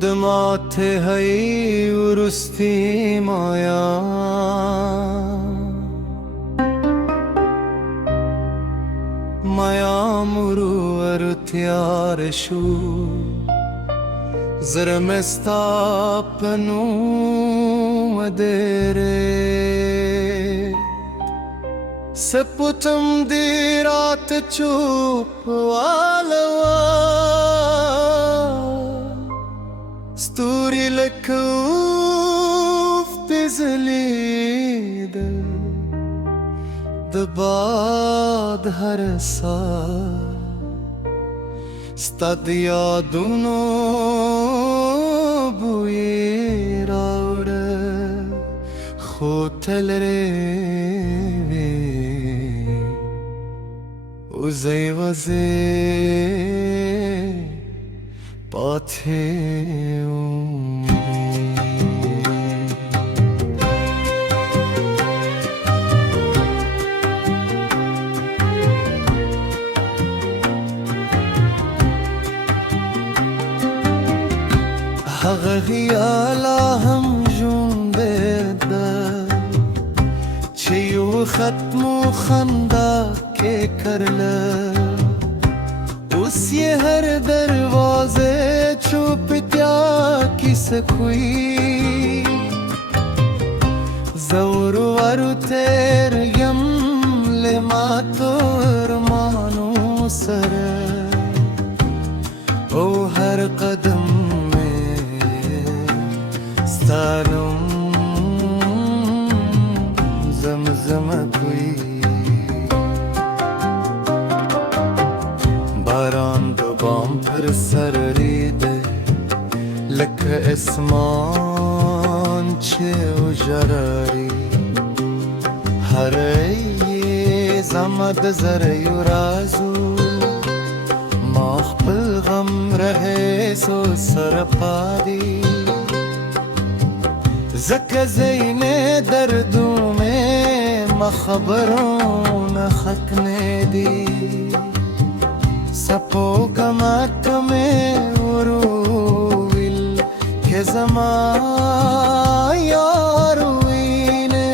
دماته هی ورستی مایا مایا مرور تیار شو زرمستا پنو مدره سپوتم دی رات چوپ والوا ستوري لك وفت زليد دباد هرسا ستاد یادونو بوی راوڑ خوتل ریوی وزي وزي پاتھے هغه خیالا هم ژوندېده چې یو ختم خندا کې کرله اوس یې هر دروازه چوپتیا کیسه کوي زور ورو تیر یم له ماتو ارمانو سره او هر قدم ستانم زمزم کوي باران دو بام پر سر ریده لکه اسمان چه اجراری هره زمد زره رازو ما خپل غم رهه سو سر پادی زکه زینه دردوں میں ما خبروں نہ ختنے دی سپو گمات میں ورویل که زمان یاروینه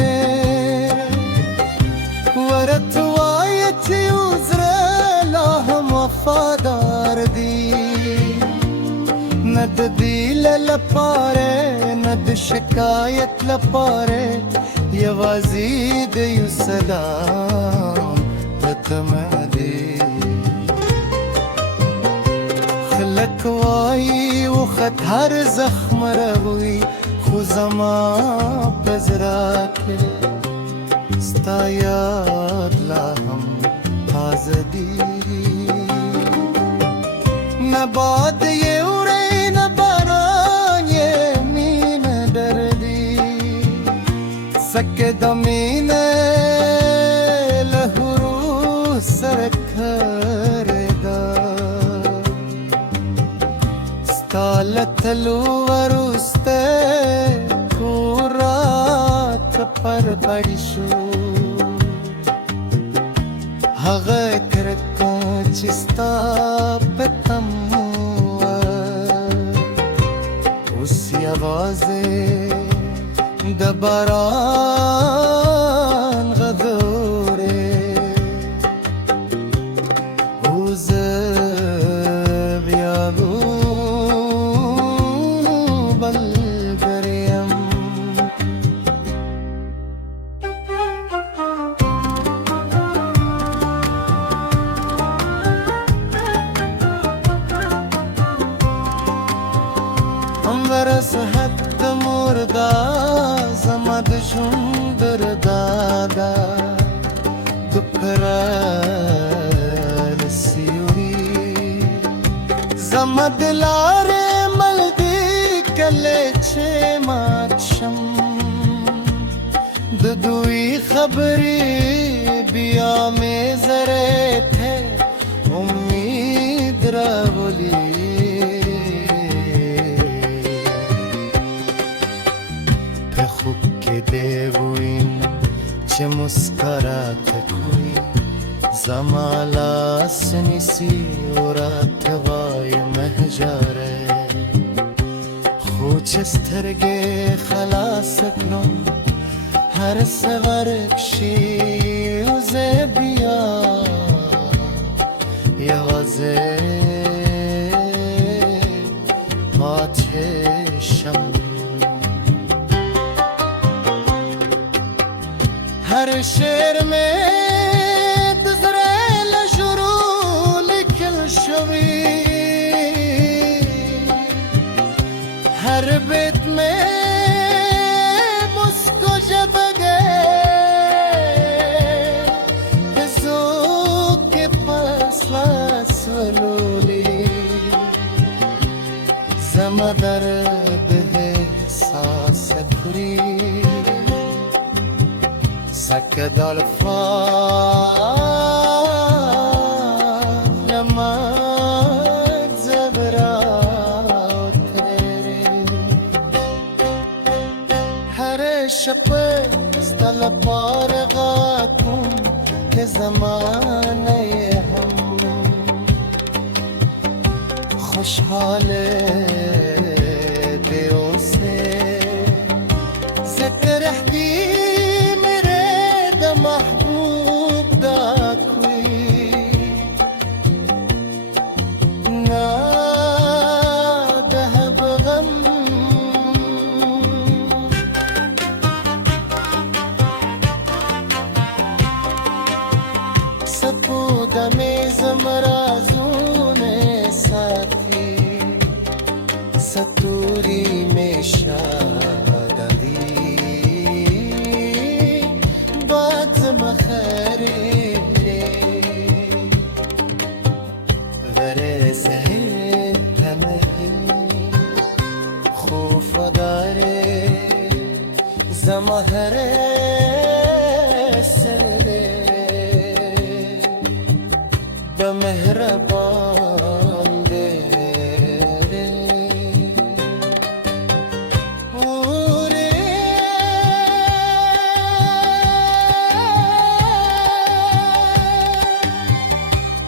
ورتوایتی وزرلا هم وفادار دی ند دیل لپاره ند شکایت لپاره یوازی دیو سلام پتمدی خلق وای و خط هر زخم روی خو زما پزرا که ستا یاد لا هم تازه دی نباد یه اوره نباران یه مین دردی سکه دمینه لهرو سرکرده ستالتلو ورسته کورات پربریشو هغه کرکا چستا پتم اوس یوازې د باران غدورې اوس بیا بل ګریم ورس حد مردا زمد شندر دادا دپرال سیوری زمد لاره ملدی کله چه ماتشم ددوی خبری بیا میں زره تھے امید راولی دیوین چه مسکرات کوئی زمالا سنسی و رات وای مهجاره چسترگه خلاص کنم هر سور کشی وزه بیا یوازه آتشم هر شعر میں دزره لجرو لکل شوی हर बेत में मुस्को जब गए के पास वासलोली जमा दर्द है सांस खुरी सकद अल्फा شپست لپار غاکم که زمانه هم خوشحال دیو سے ذکر احدی میرے دا محبوب دا کوئی نا دهب غم سپودم زمرازون ساتی ستوری میں شادی باد مخری ورے سہر تمہیں خوف دارے زمہرے مهربان دere pure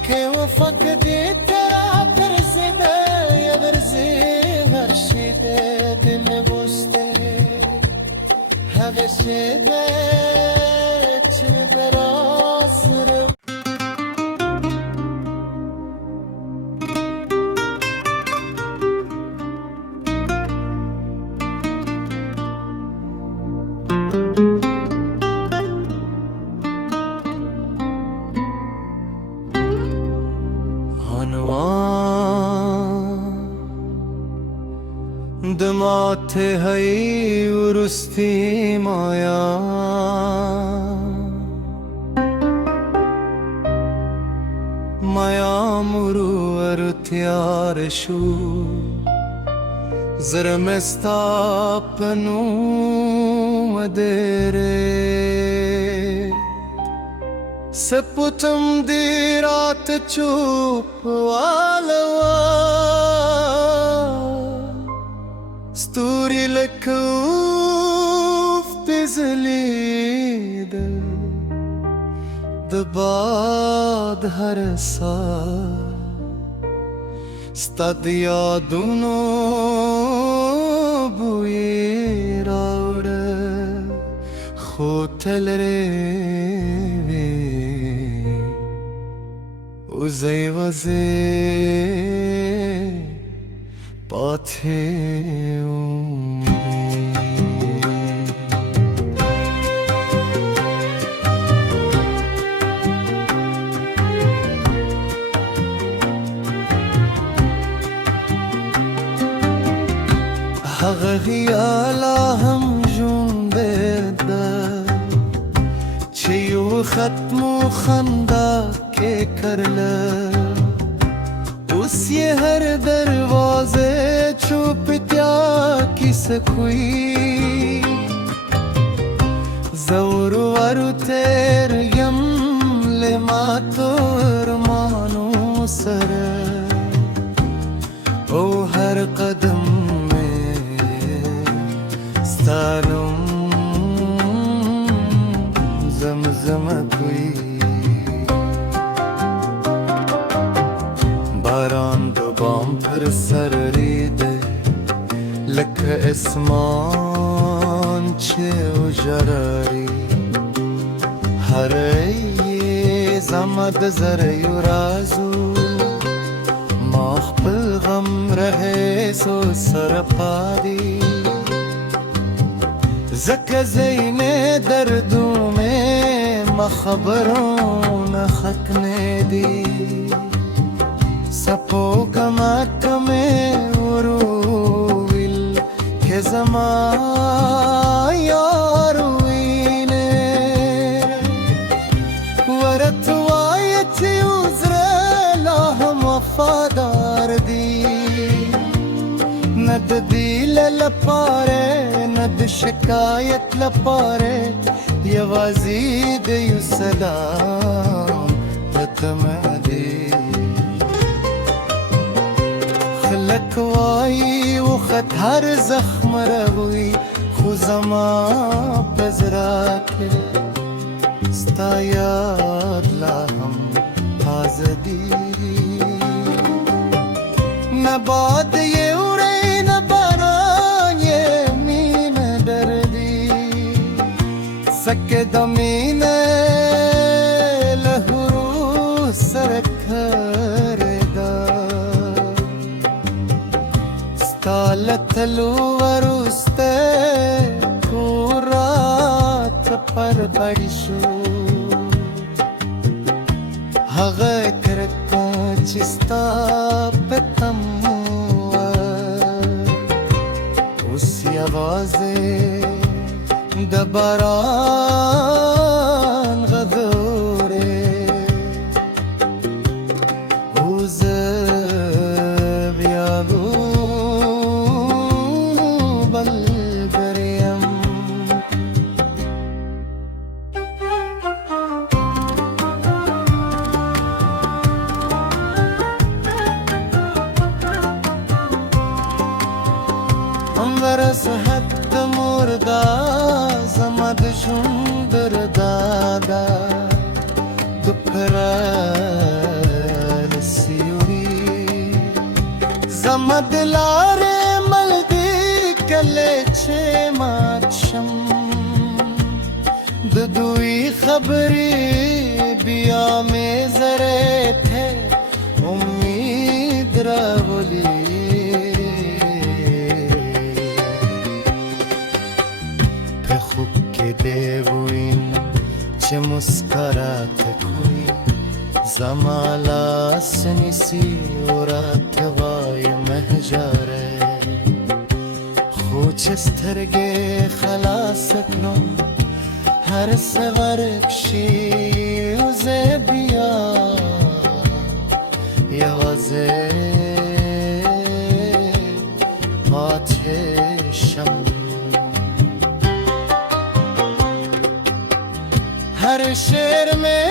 ke वफा कदे तेरा Parsada ya verze her şeyde dime boste hevesede çiderasırım دماته هی ورستی مایا مایا مرور تیار شو زرمستا پنو مدره سپوتم دی رات چوپ والوا ستوري لك وفتزليد دباد هرسا ستاد يادونو بويراور خوتلري وزي وزي پاتھے هغه خیالا هم ژوندې چې یو ختم خندا کې کرله اوس یې هر دروازه چوپتیا کیسه کوي زور ورو تیر یم لماتو ارمانو سره او هر قدم ستانم زمزم کوي باران د بام پر سر ریده لکه قسمان چه اجراری هره زمد زره و رازو ماخ بالغم رهيس سرپادی زکه زین دردو میں مخبرون خکنے دی سپو کمک میں ورویل که زمان یاروینه ورتوایتی وزره هم وفادار دی ند دیل لپاره ند شکایت لپاره یوازی دیو سلام بتمدی خلک وای و خط هر زخم روی خو زما پزرا که ستا یاد لا هم تازه دی نباد یوری نباران یمین دردی سکه دمینه لهرو سرکرده ستالتلو ورسته کورات پربرشو هغه کرکا چستا پتمو اوس یوازه د باران غدوره اوز بیالو بلگریم ورس حد مردا زمد شندر دادا دپرال سیوری زمد لاره ملدی کله چه ماتشم ددوی خبری بیا میں زره تھے امید راولی خوب که دیوین چه مسکرات کوی زمالا سنیسی و رات وای مهجاره خوچ استرگه خلاص کنم هر سورکشی و زبیا یوازه آتشم हर शेर में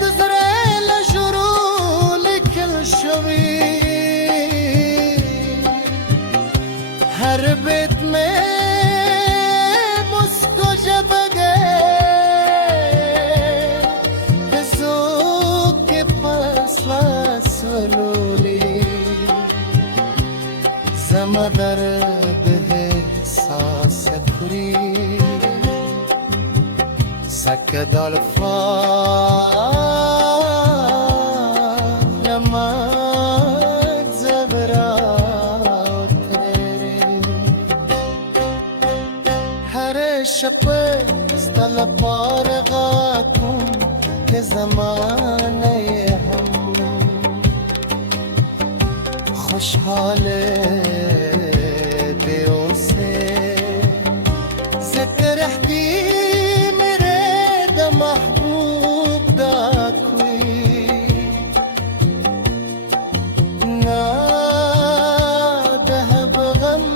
दजरेल शुरू लिखल शवी हर बेत में मुस्को जब गए सो के पास वासलोली जमा दर्द है सांस खुरी سكد الفار لما زبرات هر شب استل پارغاكم که زمانه هم خوشحال دیو سے ذکر احدی محبوب دا کوئی نا دهب غم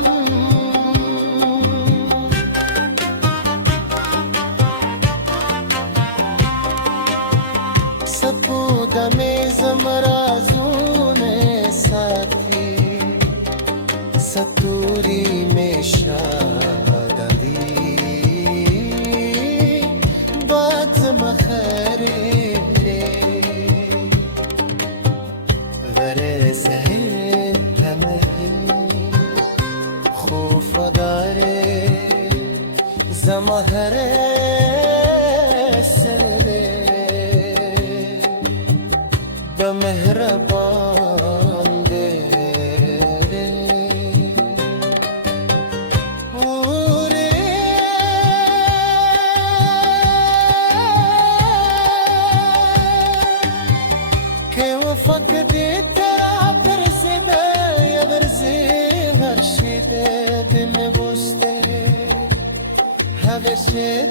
سپود میں زمرازون ساتھی ستوری میں شادی مخاري غرس هين كمهي خوف mahre sere be mehraban de ure ke wafak de tera perzide ya berzi her şeyde din boste همیشه